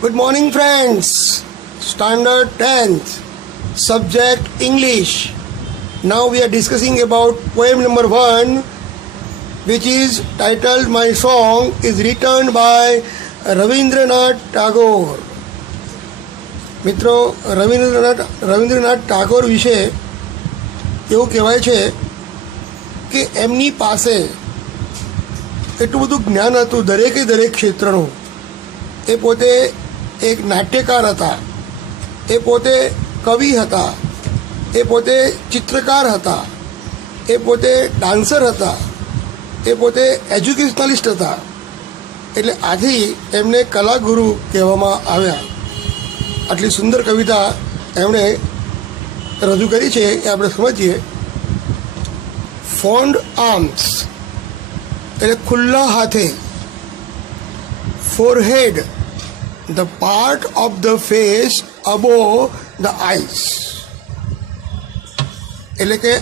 Good morning, friends. Standard 10th, subject English. Now we are discussing about poem number 1, which is titled My Song, is written by Ravindranath Tagore. મિત્રો, રવિન્દ્રનાથ ટાગોર વિશે એવું કહેવાય છે કે એમની પાસે એટલું બધું જ્ઞાન હતું દરેકે દરેક ક્ષેત્રનું. એ પોતે એક નાટ્યકાર હતા, એ પોતે કવિ હતા, એ પોતે ચિત્રકાર હતા, એ પોતે ડાન્સર હતા, એ પોતે એજ્યુકેશનલિસ્ટ હતા. એટલે આથી એમને કલાગુરુ કહેવામાં આવ્યા. આટલી સુંદર કવિતા એમણે રજૂ કરી છે એ આપણે સમજીએ. ફોન્ડ આર્મ્સ એટલે ખુલ્લા હાથે. Forehead the part of the face above the eyes એટલે કે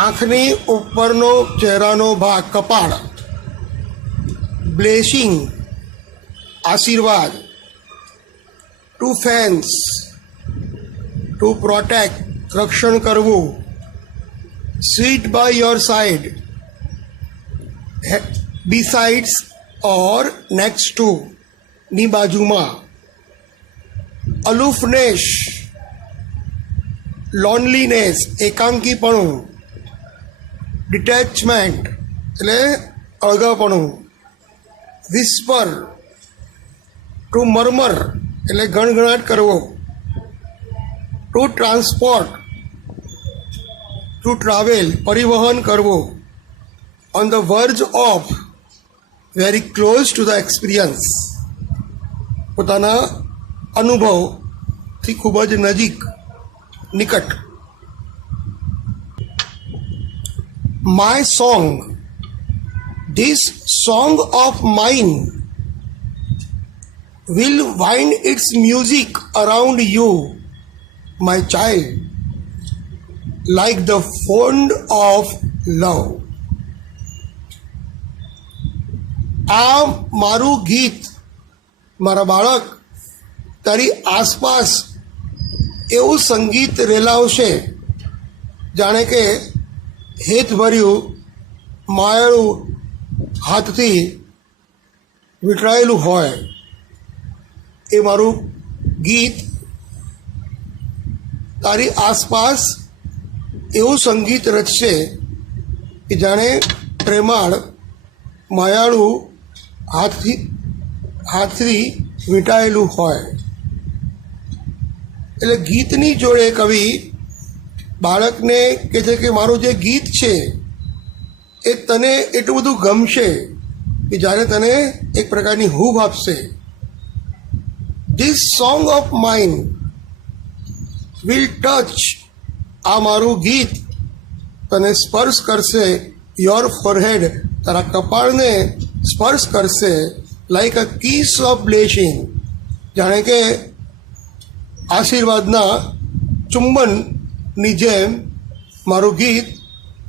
આંખની ઉપરનો ચહેરાનો ભાગ, કપાળ. બ્લેસિંગ આશીર્વાદ. ટુ ફેન્સ ટુ પ્રોટેક્ટ રક્ષણ કરવું. Seat by your side besides or next to ની બાજુમાં. અલુફનેસ લોનલીનેસ એકાંકીપણું. ડિટેચમેન્ટ એટલે અળગાપણું. વિસ્પર ટુ મરમર એટલે ગણગણાટ કરવો. ટુ ટ્રાન્સપોર્ટ ટુ ટ્રાવેલ પરિવહન કરવું. On the verge of very close to the experience પોતાના અનુભવથી ખૂબ જ નજીક, નિકટ. My song, this song of mine will wind its music around you, my child, like the fond of love. આ મારું ગીત, મારા બાળક, તારી આસપાસ એવું સંગીત રેલાવશે જાણે કે હેતભર્યું માયાળું હાથથી વીંટળાયેલું હોય. એ મારું ગીત તારી આસપાસ એવું સંગીત રચશે કે જાણે પ્રેમાળ માયાળું હાથથી વીંટાયેલું હોય. એટલે ગીતની જોડે કવિ બાળકને કહે છે કે મારું જે ગીત છે એ તને એટલું બધું ગમશે કે જ્યારે તને એક પ્રકારની હૂબ આપશે. This song of mine will touch, આ મારું ગીત તને સ્પર્શ કરશે. યોર ફોરહેડ તારા કપાળને સ્પર્શ કરશે. Like a kiss of blessing જાણે કે આશીર્વાદના ચુંબનની જેમ મારું ગીત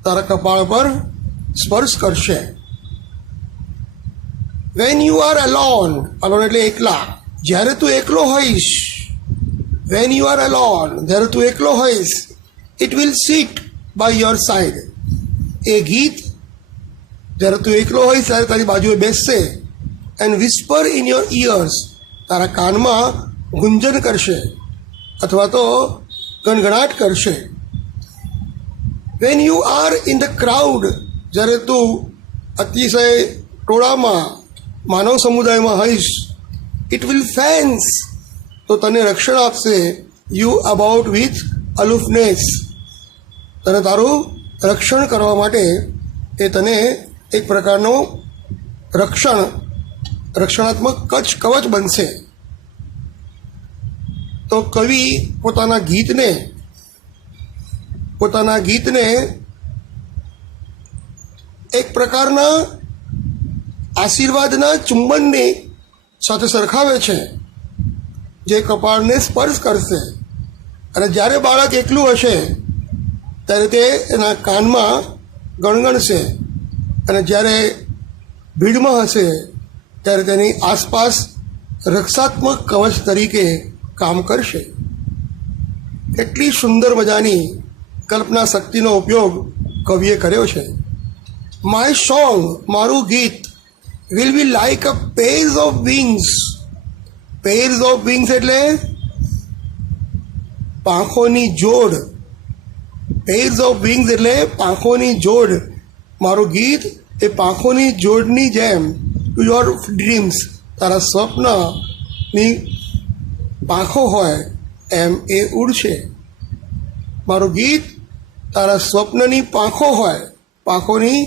તારા કપાળ પર સ્પર્શ કરશે. When you R alone, alone એટલે એકલા. જ્યારે તું એકલો હોઈશ, વેન યુ આર અલોન, જ્યારે તું એકલો હોઈશ, it will sit by your side. એ ગીત જ્યારે તું એકલો હોઈશ ત્યારે તારી બાજુએ બેસશે. And whisper in your ears, તારા કાનમાં ગુંજન કરશે અથવા તો ગણગણાટ કરશે. When you are in the crowd, જ્યારે તું અતિશય ટોળામાં માનવ સમુદાયમાં હોઈશ, ઇટ વિલ ફેન્સ, તો તને રક્ષણ આપશે. યુ અબાઉટ વિથ અલુફનેસ, તને તારું રક્ષણ કરવા માટે એ તને એક પ્રકારનો રક્ષણાત્મક કવચ બનશે. તો કવિ પોતાના ગીતને એક પ્રકારના આશીર્વાદના ચુંબનની સાથે સરખાવે છે જે કપાળને સ્પર્શ કરશે. અને જ્યારે બાળક એકલું હશે ત્યારે તે એના કાનમાં ગણગણશે અને જ્યારે ભીડમાં હશે ત્યારે તેની આસપાસ રક્ષાત્મક કવચ તરીકે કામ કરશે. કેટલી સુંદર મજાની કલ્પના શક્તિનો ઉપયોગ કવિએ કર્યો છે. માય સોંગ, મારું ગીત, will be like a pairs of wings. Pairs of wings એટલે પાંખોની જોડ. પેર્સ ઓફ વિંગ્સ એટલે પાંખોની જોડ. મારું ગીત એ પાંખોની જોડની જેમ ટુ યોર ડ્રીમ્સ, તારા સ્વપ્નની પાંખો હોય એમ એ ઉડશે. મારું ગીત તારા સ્વપ્નની પાંખો હોય, પાંખોની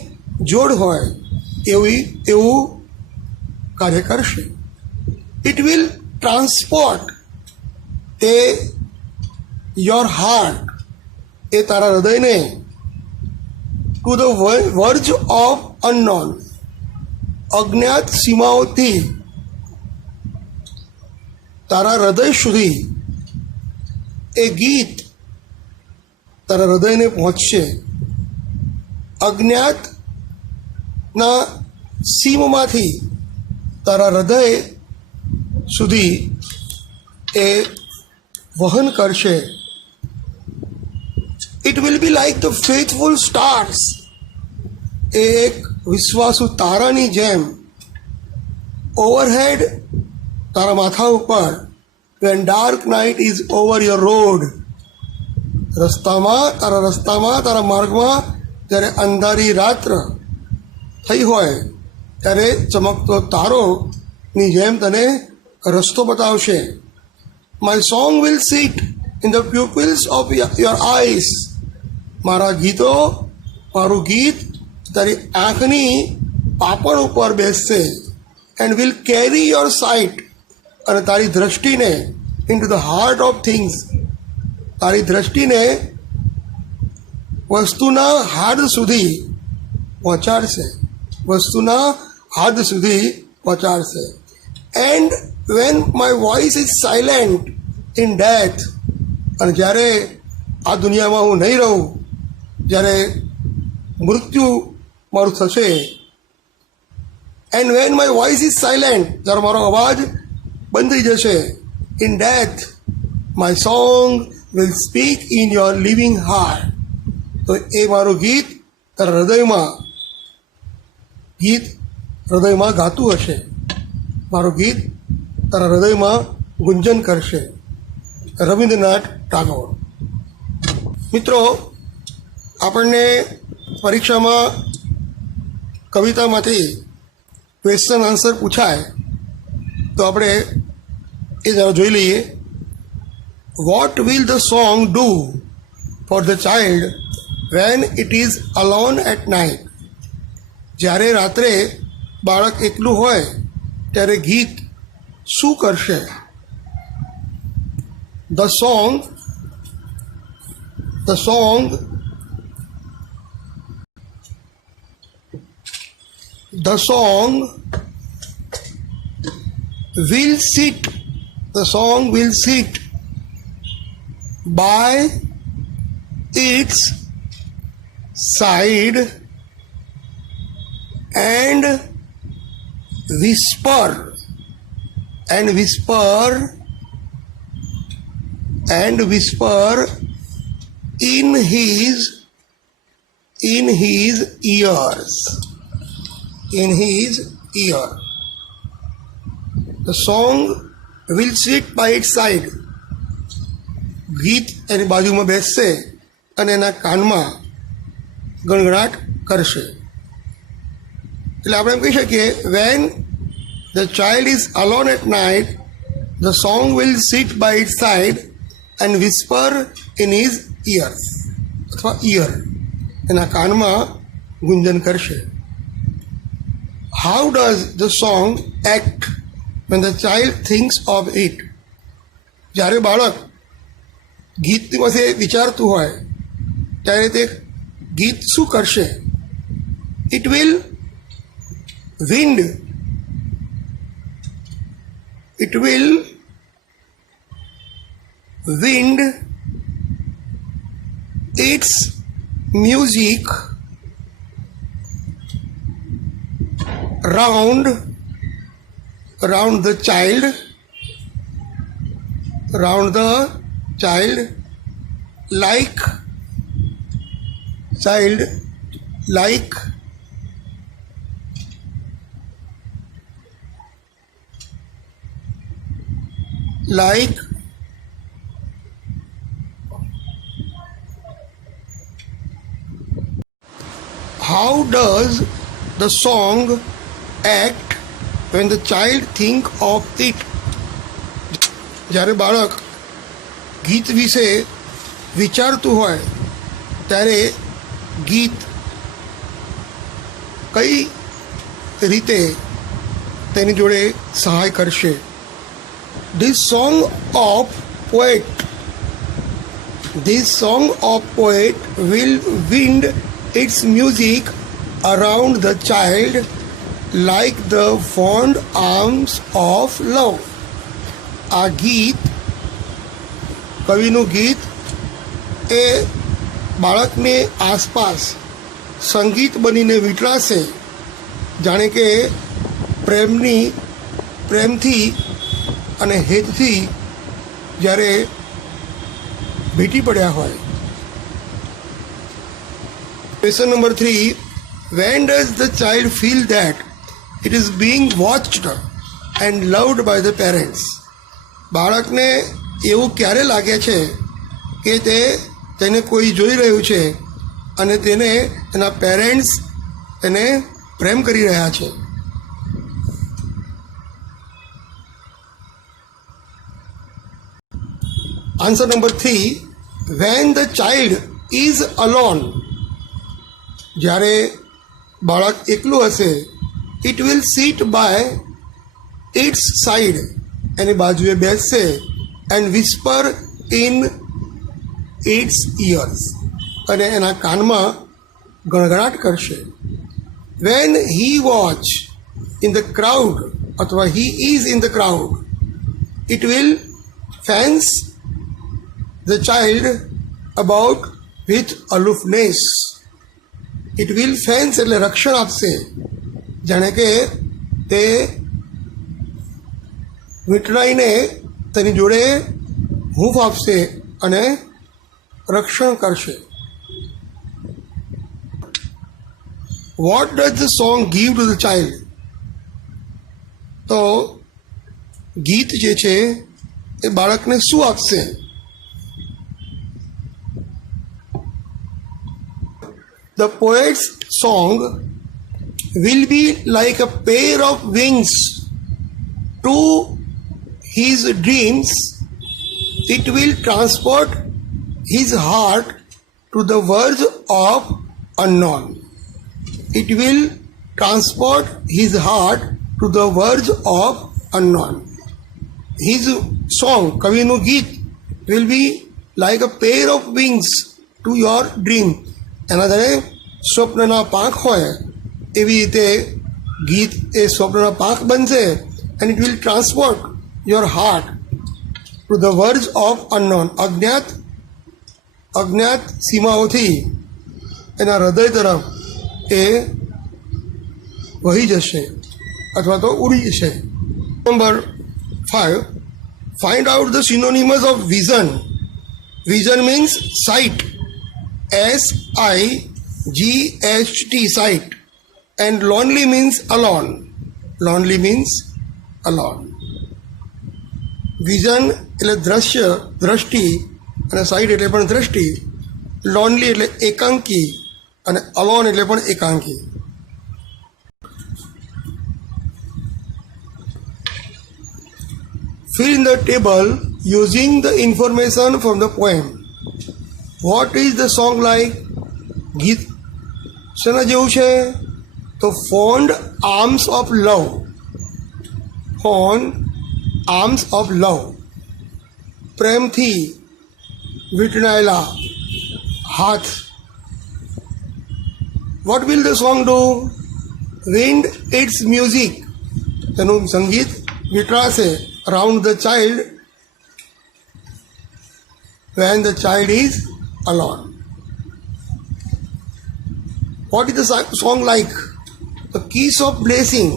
જોડ હોય એવું કાર્ય કરશે. ઇટ વિલ ટ્રાન્સપોર્ટ તે યોર હાર્ટ, એ તારા હૃદયને to the verge of unknown, અજ્ઞાત સીમાઓથી તારા હૃદય સુધી એ ગીત તારા હૃદયને પહોંચશે. અજ્ઞાતના સીમમાંથી તારા હૃદય સુધી એ વહન કરશે. It will be like the faithful stars, એ એક વિશ્વાસુ તારાની જેમ ઓવરહેડ તારા માથા ઉપર. When dark night is over your road, રસ્તામાં તારા માર્ગમાં જ્યારે અંધારી રાત્ર થઈ હોય ત્યારે ચમકતો તારોની જેમ તને રસ્તો બતાવશે. My song will sit in the pupils of your eyes, મારું ગીત તારી આંખની પાપણ ઉપર બેસશે. And will carry your sight, અને તારી દ્રષ્ટિને into the heart of things, તારી દ્રષ્ટિને વસ્તુના હાર્દ સુધી પહોંચાડશે. And when my voice is silent in death, અને જ્યારે આ દુનિયામાં હું નહીં રહું, જ્યારે મૃત્યુ મારું થશે. And when my voice is silent, જ્યારે મારો અવાજ બંધ થઈ જશે. In death my song will speak in your living heart, તો એ મારું ગીત તારા હૃદયમાં ગાતું હશે. મારું ગીત તારા હૃદયમાં ગુંજન કરશે. રવિન્દ્રનાથ ટાગોર. મિત્રો, આપણને પરીક્ષામાં કવિતામાંથી ક્વેશ્ચન આન્સર પૂછાય તો આપણે એ જરા જોઈ લઈએ. What will the song do for the child when it is alone at night? જ્યારે રાત્રે બાળક એકલું હોય ત્યારે ગીત શું કરશે? The song will sit by its side and whisper in his ear. The song will sit by its side. ગીત એની બાજુમાં બેસશે અને એના કાનમાં ગણગણાટ કરશે. એટલે આપણે એમ કહી શકીએ, when the child is alone at night, the song will sit by it side and whisper in his ears, અથવા ઇયર, એના કાનમાં ગુંજન કરશે. How does the song act when the child thinks of it? જ્યારે બાળક ગીતની પાસે વિચારતું હોય ત્યારે તે ગીત શું કરશે? It will wind its music round the child round the child like how does the song act when the child think of it? જ્યારે બાળક ગીત વિશે વિચારતું હોય ત્યારે ગીત કઈ રીતે તેની જોડે સહાય કરશે? This song of poet will wind its music around the child like the fond arms of love. આ ગીત, કવિનું ગીત એ બાળકને આસપાસ સંગીત બનીને વીંટળાશે, જાણે કે પ્રેમથી અને હેતથી જ્યારે ભેટી પડ્યા હોય. Question number 3. When does the child feel that it is being watched and loved by the parents? બાળકને એવું ક્યારે લાગે છે કે તેને કોઈ જોઈ રહ્યું છે અને તેના પેરેન્ટ્સ તેને પ્રેમ કરી રહ્યા છે? Answer number 3. When the child is alone, જ્યારે બાળક એકલું હશે, it will sit by its side, એની બાજુએ બેસશે, and whisper in its ears, અને એના કાનમાં ગણગણાટ કરશે. When he watch in the crowd અથવા he is in the crowd, it will fence the child about with aloofness. It will fence એટલે રક્ષણ આપશે, જાણે કે તે વીંટળાઈને તેની જોડે હૂંફ આપશે અને રક્ષણ કરશે. What does the song give to the child? તો ગીત જે છે એ બાળકને શું આપશે? The poet's song will be like a pair of wings to his dreams. It will transport his heart to the verge of unknown. It will transport his heart to the verge of unknown. His song, કવિનું ગીત, will be like a pair of wings to your dream. એના જ્યારે સ્વપ્નના પાંખ હોય એવી રીતે ગીત એ સ્વપ્નના પાંખ બનશે, and it will transport your heart to the verge of unknown. અજ્ઞાત સીમાઓથી એના હૃદય તરફ એ વહી જશે અથવા તો ઉડી જશે. Number 5. Find out the synonyms of vision. Vision means sight, SIGHT, sight, and lonely means alone. Lonely means alone. Vision એટલે દ્રષ્ટિ, અને સાઇટ એટલે પણ દ્રષ્ટિ. લોનલી એટલે એકાંકી, અને અલોન એટલે પણ એકાંકી. Fill in the table using the information from the poem. What is the song like? ગીત શેના જેવું છે? તો fond arms of love. Fond arms of love, પ્રેમથી વીંટળાયેલા હાથ. What will the song do? Wind its music, તેનું સંગીત વીંટળાશે around the child when the child is alone. What is the song like? The kiss of blessing,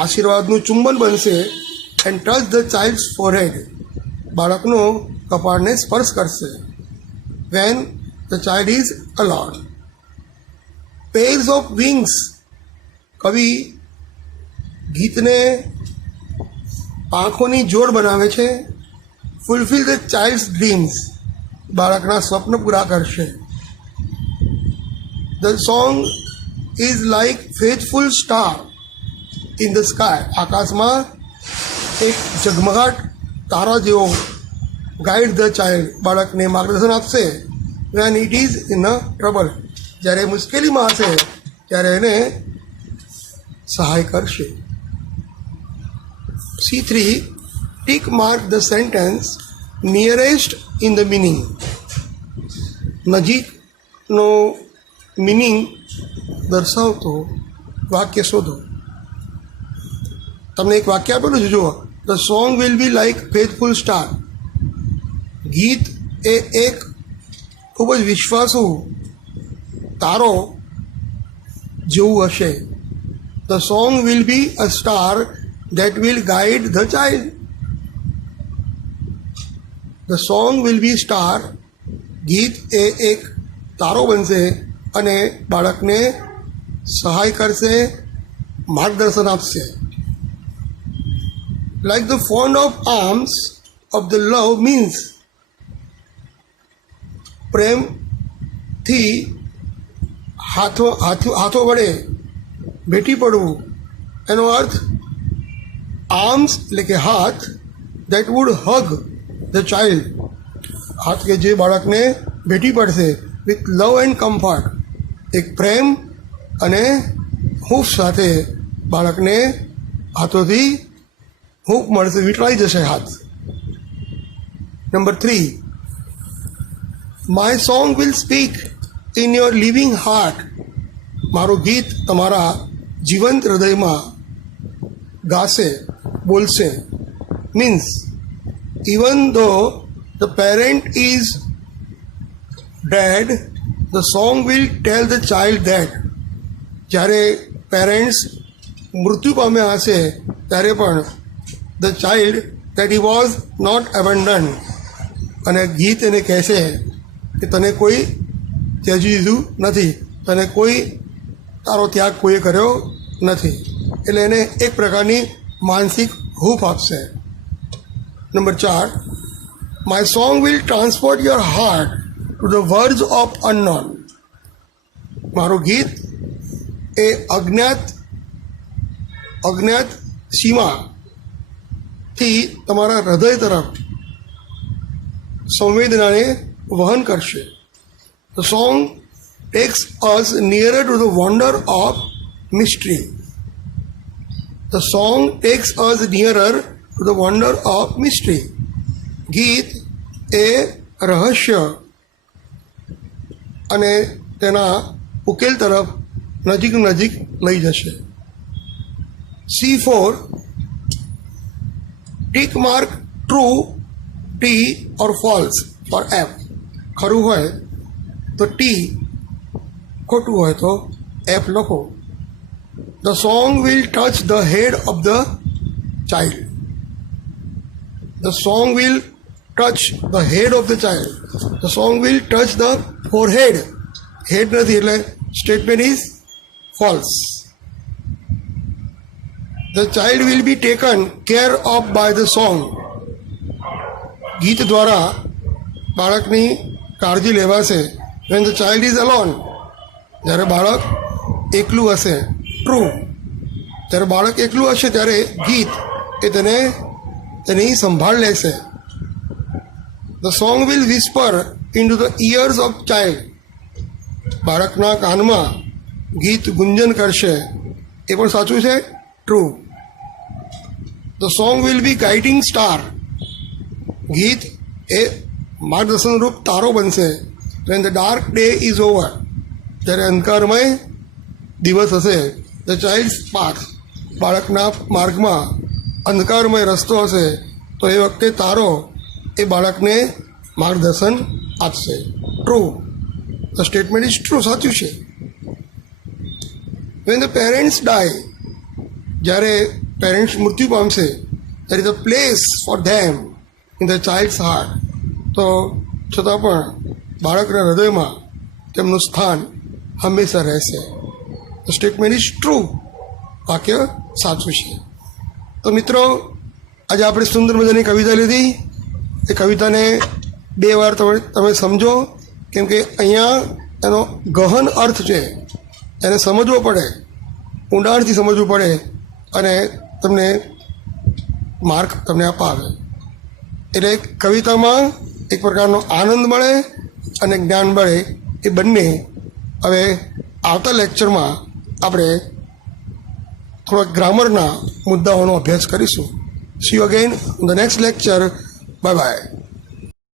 આશીર્વાદનું ચુંબન બનશે and touch the childs forehead. બાળકનો કપાળને સ્પર્શ કરશે. Van the child is alone. Pairs of wings. કવિ ગીતને પાંખોની જોડ બનાવે છે. Fulfil the childs dreams. બાળકના સ્વપ્ન પૂરા કરશે. The song is like faithful star in the sky. આકાશમાં એક ઝગમગાટ તારા જેવો ગાઈડ ધ ચાઇલ્ડ. બાળકને માર્ગદર્શન આપશે. Van it is in a trouble. જ્યારે મુશ્કેલીમાં હશે ત્યારે એને સહાય કરશે. C3. Tick mark the sentence nearest in the meaning. નજીકનો મિનિંગ દર્શાવતો વાક્ય શોધો. તમને એક વાક્ય આપેલું છે, જુઓ. The song will B like faithful star. ગીત એ એક ખૂબ જ વિશ્વાસુ તારો જેવું હશે. The song will B a star that will guide the child. The song will be star. ગીત એ એક તારો બનશે અને બાળકને સહાય કરશે, માર્ગદર્શન આપશે. Like the fond of arms of the love means. પ્રેમથી હાથો વડે ભેટી પડવું એનો અર્થ આર્મ્સ એટલે કે હાથ દેટ વુડ હગ ધ ચાઇલ્ડ. હાથ કે જે બાળકને ભેટી પડશે વિથ લવ એન્ડ કમ્ફર્ટ. એક પ્રેમ અને હૂંફ સાથે બાળકને હાથોથી હૂંફ મળશે, વીંટળાઈ જશે હાથ. Number 3. My song will speak in your living heart. મારું ગીત તમારા જીવંત હૃદયમાં ગાશે, બોલશે. Means even though the parent is dead the song will tell the child that. જ્યારે પેરેન્ટ્સ મૃત્યુ પામ્યા હશે ત્યારે પણ the child that he was not abandon. અને ગીત એને કહેશે કે તને કોઈ ત્યજી દીધું નથી, તને કોઈ તારો ત્યાગ કોઈએ કર્યો નથી. એટલે એને એક પ્રકારની માનસિક હૂંફ આપશે. Number 4. My song will transport your heart to the verge of unknown. મારું ગીત એ અજ્ઞાત સીમાથી તમારા હૃદય તરફ સંવેદનાને વહન કરશે. The song takes us nearer to the wonder of mystery. The song takes us nearer to the wonder of mystery. ગીત એ રહસ્ય અને તેના ઉકેલ તરફ નજીક લઈ જશે. C4. Tick mark true T or false for F. ખરું હોય તો T, ખોટું હોય તો F લખો. The song will touch the head of the child. The song will touch the head of the child. The song will touch the forehead. Head નથી એટલે statement is false. The child will be taken care of by the song. ગીત દ્વારા બાળકની કાળજી લેવાશે. When the child is alone. જ્યારે બાળક એકલું હશે. ટ્રુ. જ્યારે બાળક એકલું હશે ત્યારે ગીત એ તેની સંભાળ લેશે. The song will whisper into the ears of child. બાળકના કાનમાં ગીત ગુંજન કરશે. એ પણ સાચું છે, true. The song will be guiding star. ગીત એ માર્ગદર્શનરૂપ તારો બનશે. When the dark day is over. જ્યારે અંધકારમય દિવસ હશે. The child's path. બાળકના માર્ગમાં અંધકારમય રસ્તો હશે તો એ વખતે તારો એ બાળકને માર્ગદર્શન આપશે. True. The statement is true. સાચું છે. વેન ધ પેરેન્ટ્સ ડાય. જ્યારે પેરેન્ટ્સ મૃત્યુ પામશે there is a place for them in the child's heart. તો છતાં પણ બાળકના હૃદયમાં તેમનું સ્થાન હંમેશા રહેશે. The statement is true. વાક્ય સાચું છે. તો મિત્રો, આજે આપણે સુંદર મજાની કવિતા લીધી. એ કવિતાને 2 વાર તમે સમજો, કેમ કે અહીંયા એનો ગહન અર્થ છે, એને સમજવો પડે, ઊંડાણથી સમજવું પડે, અને તમને માર્ક તમને અપાવે. એટલે કવિતામાં એક પ્રકારનો આનંદ મળે અને જ્ઞાન મળે, એ બંને. હવે આવતા લેક્ચરમાં આપણે થોડા ગ્રામરના મુદ્દાઓનો અભ્યાસ કરીશું. See you again in the next lecture. Bye bye.